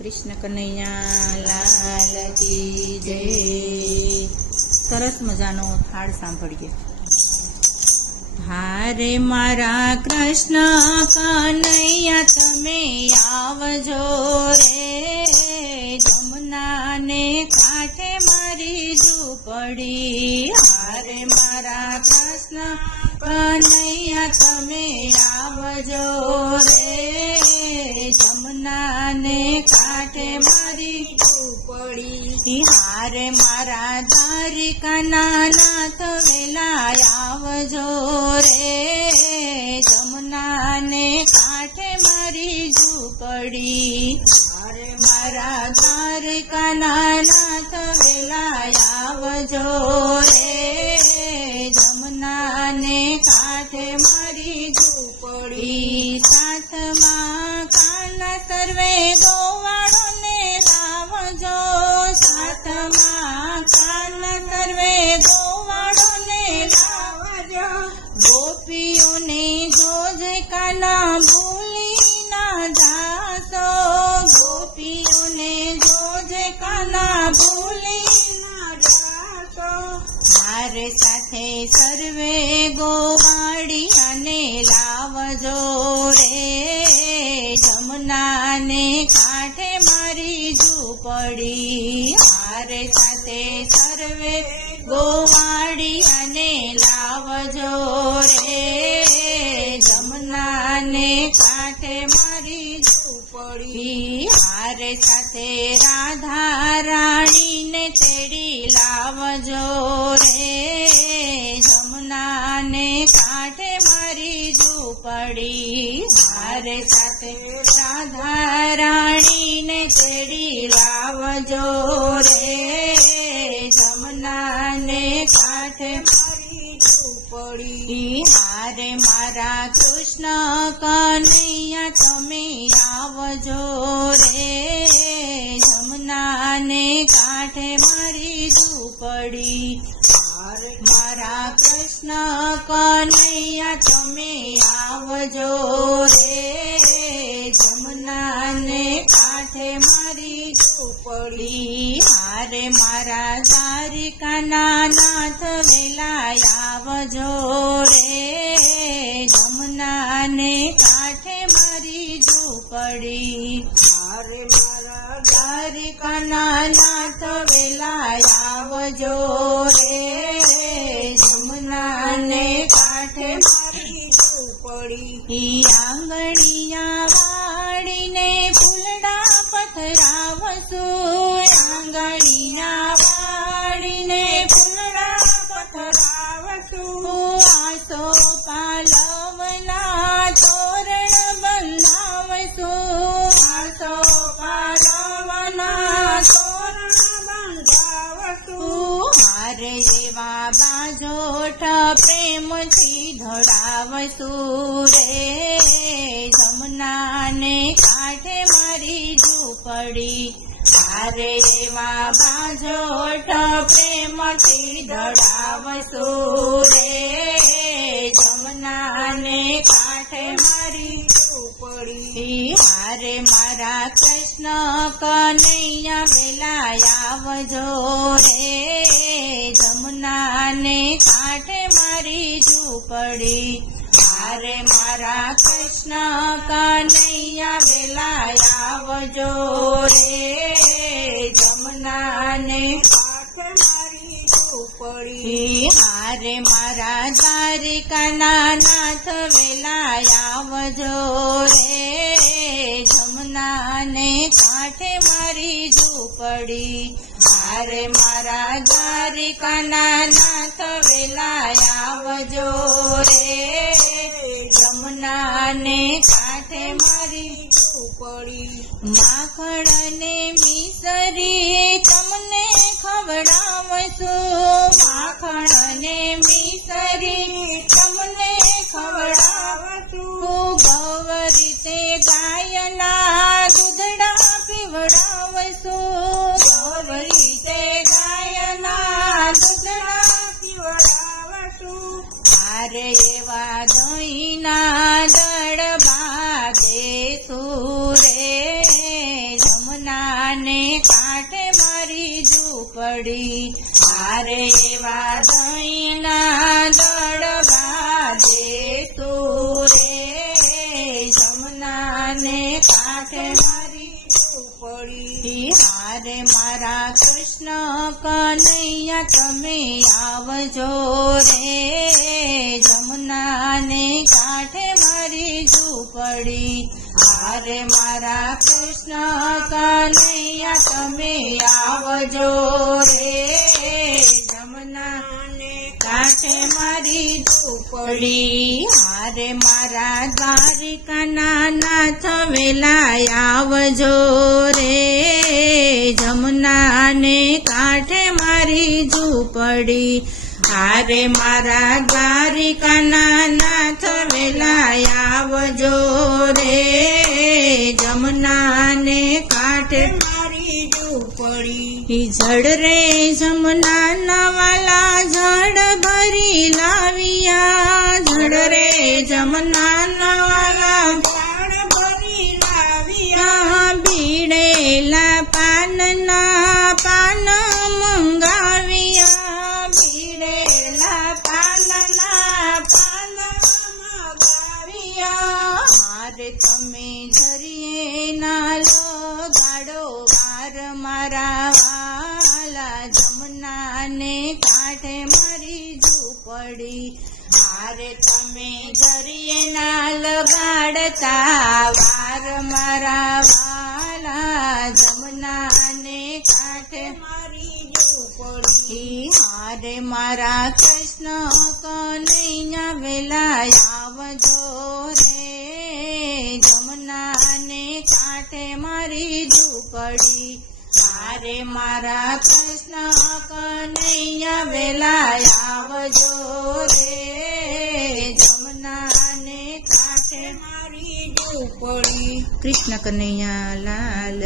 કૃષ્ણ કનૈયા લાલ કી જય। સરસ મજાનો થાળ સાંભળીએ। હારે મારા કૃષ્ણ કનૈયા તમે આવજો રે, જમનાને કાંઠે મારી ઝૂંપડી। હારે મારા કૃષ્ણ કનૈયા તમે આવજો રે, જમનાને કાંઠે મારી ઝૂંપડી। હારે મારા દ્વારિકાના નાથ વેલા આવજો રે, જમનાને કાંઠે મારી ઝૂંપડી। હારે મારા દ્વારિકાના નાથ વેલા આવજો રે, જમનાને કાંઠે મારી ઝૂંપડી। સાથમાં કાના સર્વે ગોવાળોને લાવજો, સાથમાં કાના સર્વે ગોવાળોને લાવજો। ગોપીઓને જોજે કાના ભૂલી ના જાશો, ગોપીઓને જોજે કાના ભૂલી ના જાશો। મારે સાથે સર્વે ગોવાળિયાને લાવજો રે, જમનાને કાંઠે મારી ઝૂંપડી। મારે સાથે સર્વે ગોવાળિયાને લાવજો રે, જમનાને કાંઠે મારી ઝૂંપડી। હારે સાથે રાધા રાણીને તેડી લાવજો રે, જમનાને કાંઠે મારી ઝૂંપડી। હારે સાથે રાધા રાણીને તેડી લાવજો રે, જમનાને કાંઠે મારી ઝૂંપડી। હારે મારા કૃષ્ણ કનૈયા તમે આવજો રે, જમનાને કાંઠે મારી ઝૂંપડી। હારે મારા કૃષ્ણ કનૈયા તમે આવજો રે, જમનાને કાંઠે મારી ઝૂંપડી। હારે મારા દ્વારિકાના નાથ વેલા આવજો રે, જમનાને કાંઠે મારી ઝૂંપડી। હારે મારા દ્વારિકાના નાથ વેલા આવજો રે, જમનાને કાંઠે મારી ઝૂંપડી। આંગણિયા વાળીને ફૂલડા પથરાવશું, આંગણિયા વાળીને ફૂલડા પથરાવશું। આસો પાલવના તોરણ બંધાવશું, આસો પાલવના તોરણ બંધાવશું। હારે એવા બાજોઠ પ્રેમથી ધડાવશું રે, જમનાને કાંઠે મારી ઝૂંપડી। હારે એવા બાજોઠ પ્રેમથી ધડાવશું રે, જમનાને કાંઠે મારી ઝૂંપડી। હારે મારા કૃષ્ણ કનૈયા વેલા આવજો રે, જમનાને કાંઠે મારી ઝૂંપડી। હારે મારા કૃષ્ણ કનૈયા વેલા આવજો રે, જમનાને કાંઠે મારી ઝૂંપડી। હારે મારા દ્વારિકાના નાથ વેલા આવજો રે, જમનાને કાંઠે મારી ઝૂંપડી। હારે મારા દ્વારિકાના નાથ વેલા આવજો રે, જમનાને કાંઠે મારી ઝૂંપડી। માખણ ને મિસરી તમને ખવડાવશું, માખણ ને મિસરી તમને ખવડાવશું। ગૌરીતે ગાયના દૂધડા પીવડાવશું, ગૌરીતે ગાયના દૂધડા પીવડાવશું। હારે એવા દહીંના દડબા દેશું રે, જમના ને કાંઠે મારી ઝૂંપડી હારે એવા દહીંના દડવા દે તું રે જમના ને કાંઠે મારી ઝૂંપડી હારે મારા કૃષ્ણ કનૈયા તમે આવજો રે જમના ને કાંઠે મારી ઝૂંપડી હારે મારા કૃષ્ણ કનૈયા તમે આવજો રે જમના ને કાંઠે મારી ઝૂંપડી હારે મારા દ્વારિકાના નાથ વેલા આવજો રે જમના ને કાંઠે મારી ઝૂંપડી હારે મારા દ્વારિકાના નાથ વેલા આવજો રે જમના ને કાંઠે મારી ઝૂંપડી જળ રે જમના નવાલા જળ ભરી લાવિયા જળ રે જમના નવાલા જળ ભરી લાવિયા બીડેલા પાનના પાન મંગાવ્યા બીડેલા પાનના પાન મંગાવ્યા હારે તમે ધરીએ ના લગાડો વાર મારા વાલા જમના ને કાંઠે મારી ઝૂંપડી હારે તમે ધરીએ ના લગાડતા વાર મારા વાલા જમના ને કાંઠે મારી ઝૂંપડી હારે મારા કૃષ્ણ કનૈયા વેલા આવજો રે જમના ને કાંઠે મારી ઝૂંપડી હારે મારા કૃષ્ણ કનૈયા વેલા આવજો રે જમના ને કાંઠે મારી ઝૂંપડી કૃષ્ણ કનૈયા લાલ